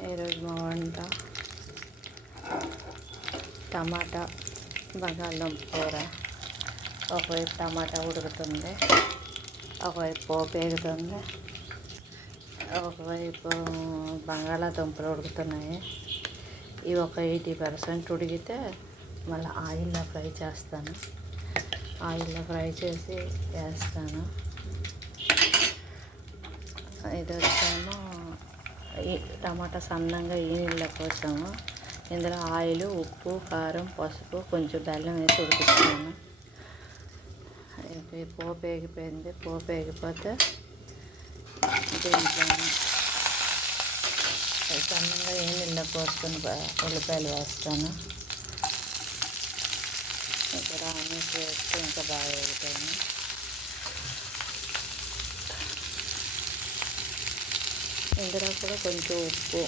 ఈరోజు మా వంట టమాటా బంగాళదుంప కూర. ఒకవైపు టమాటా ఉడుకుతుంది, ఒకవైపు పోపు వేగుతుంది, ఒకవైపు బంగాళదుంపలు ఉడుకుతున్నాయి. ఇవి ఒక 80% ఉడికితే మళ్ళీ ఆయిల్లో ఫ్రై చేస్తాను. ఆయిల్లో ఫ్రై చేసి వేస్తాను. ఇది వచ్చేమో ఈ టమాటా సన్నంగా ఈ నీళ్ళ కోసాము. ఇందులో ఆయిల్, ఉప్పు, కారం, పసుపు, కొంచెం బెల్లం వేసి ఉడికిస్తాను. పోపు వేగిపోయింది. పోపు వేగిపోతే దీంట్లో సన్నంగా ఈ నీళ్ళ కోసుకొని ఉల్లిపాయలు వేస్తాను. ఇక్కడ ఆనియన్స్ వేస్తే ఇంకా బాగా వేగుతాను. ఇందులో కూడా కొంచెం ఉప్పు,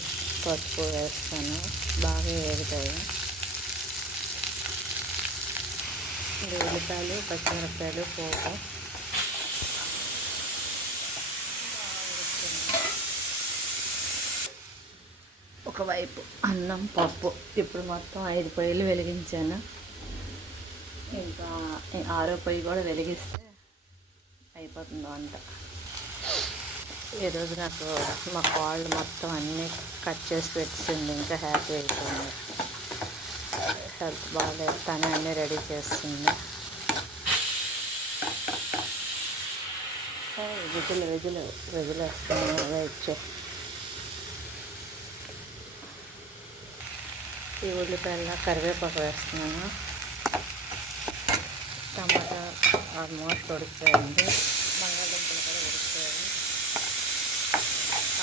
పసుపు వేస్తాను. బాగా వేగుతాయి. ఉల్లిపాయలు, పచ్చిమిరపకాయలు, పోపు ఒకవైపు అన్నం, పప్పు. ఇప్పుడు మొత్తం 5 పొయ్యిలు వెలిగించాను. ఇంకా 6వ పొయ్యి కూడా వెలిగిస్తే అయిపోతుంది వంట. ఈరోజు నాకు మా కాళ్ళు మొత్తం అన్నీ కట్ చేసి పెట్టింది. ఇంకా హ్యాపీ అయిపోయింది. హెల్త్ బాగాలేదు, తనే అన్నీ రెడీ చేస్తుంది. విజిల్ వేస్తున్నాను. వేయచ్చు. ఈ ఉల్లిపాయల కరివేపాకు వేస్తున్నాను. టమాటా ఆల్మోస్ట్ ఉడికిపోయింది. బంగాళదుంపలు కూడా ఉడికిపోయాయి.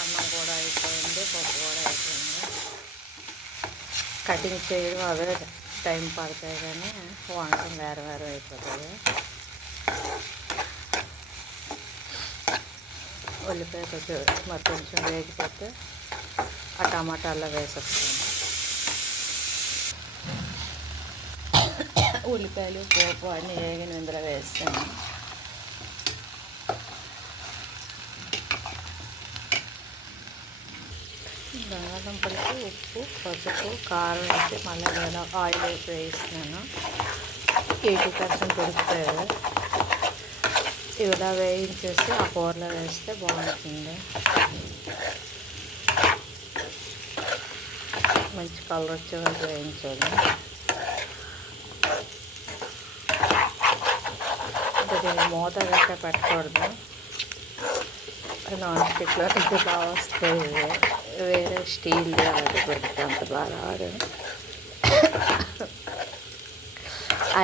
అన్నం కూడా అయిపోయింది, పప్పు కూడా అయిపోయింది. కటింగ్ చేయడం అవే టైం పడతాయి, కానీ వంటం వేరే అయిపోతుంది. ఉల్లిపాయ కొంచెం వేగిపోతే ఆ టమాటాల్లో వేసేస్తాను. ఉల్లిపాయలు, పోపు అన్నీ వేగిన ఇందులో వేస్తాను. బంగాళదుంపలకి ఉప్పు, పసుపు, కారం వేసి మళ్ళీ నేను ఆయిల్ వేసి వేయిస్తున్నాను. 80% ఉడికిపోయాయి. ఇలా వేయించేసి ఆ కూరలో వేస్తే బాగుంటుంది. మంచి కలర్ వచ్చే వరకు వేయించాలి. దీన్ని మూత గట్ట పెట్టకూడదు. నాన్ స్టిక్లో ఇది బాగా వస్తాయి. వేరే స్టీల్ అది పెడితే అంత బాగా రాదు.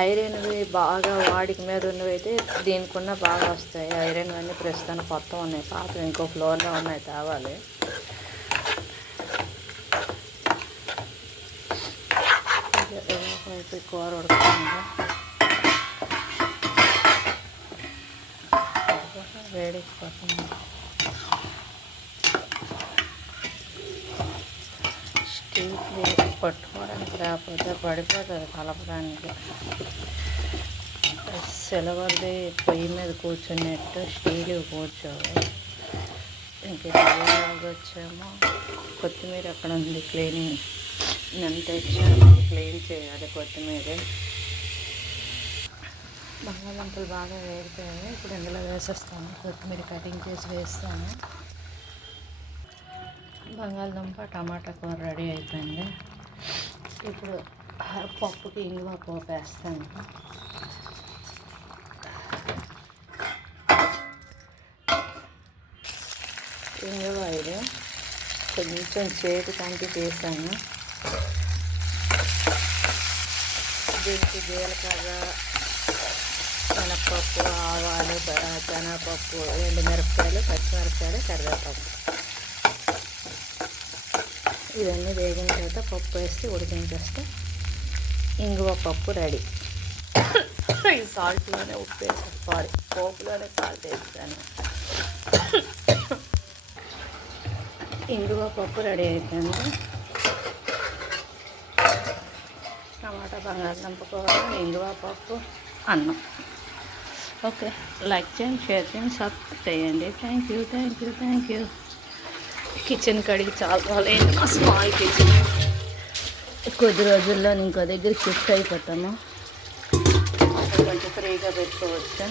ఐరన్వి బాగా వాడికి మీద ఉన్నవి అయితే దీనికున్న బాగా వస్తాయి. ఐరన్ అన్నీ ప్రస్తుతానికి కొత్త ఉన్నాయి, పాత ఇంకో ఫ్లోర్లో ఉన్నాయి, తేవాలి. వైపు కూర ఉడుకుతుంది. వేడెక్కిపోతుంది. స్టీల్ పట్టుకోవడానికి రాకపోతే పడిపోతుంది కలపడానికి. సిల్వర్ది పొయ్యి మీద కూర్చున్నట్టు స్టీల్ కూర్చోవు. ఇంక వచ్చామో కొత్తిమీర అక్కడ ఉంది, క్లీనింగ్ నేను తెచ్చాను. క్లీన్ చేయాలి కొత్తిమీర. బంగాళదుంపలు బాగా వేగిపోయాయి. ఇప్పుడు ఇందులో వేసేస్తాను. కొత్తిమీర కటింగ్ చేసి వేస్తాను. బంగాళదుంప టమాటా కూర రెడీ అయిపోయింది. ఇప్పుడు పప్పుకి ఇంగువ పోపు వేస్తాను. ఇంగువ ఇది కొంచెం చేతి కంటి తీసాను. దీనికి జీలకర్ర, శనగపప్పు, ఆవాలు, శనగపప్పు, ఎండుమిరపకాయలు, పచ్చిమిరపకాయలు, కరివేపాకు ఇవన్నీ వేగిన తర్వాత పప్పు వేసి ఉడికించేస్తే ఇంగువ పప్పు రెడీ. ఈ సాల్ట్లోనే ఉప్పు వేసుకోవాలి, పోపులోనే సాల్ట్ వేస్తాను. ఇంగువ పప్పు రెడీ అయిపోయింది. టమాటా బంగాళదుంప కూర, ఇంగువ పప్పు, అన్నం. ఓకే, లైక్ చేయండి, షేర్ చేయండి, సబ్స్క్రైబ్ చేయండి. Thank you. కిచెన్ కడిగి చాలా రోజులైంది మా స్మాల్ కిచెన్. కొద్ది రోజుల్లో ఇంకో దగ్గర షిఫ్ట్ అయిపోతాము, కొంచెం ఫ్రీగా పెట్టుకోవచ్చు.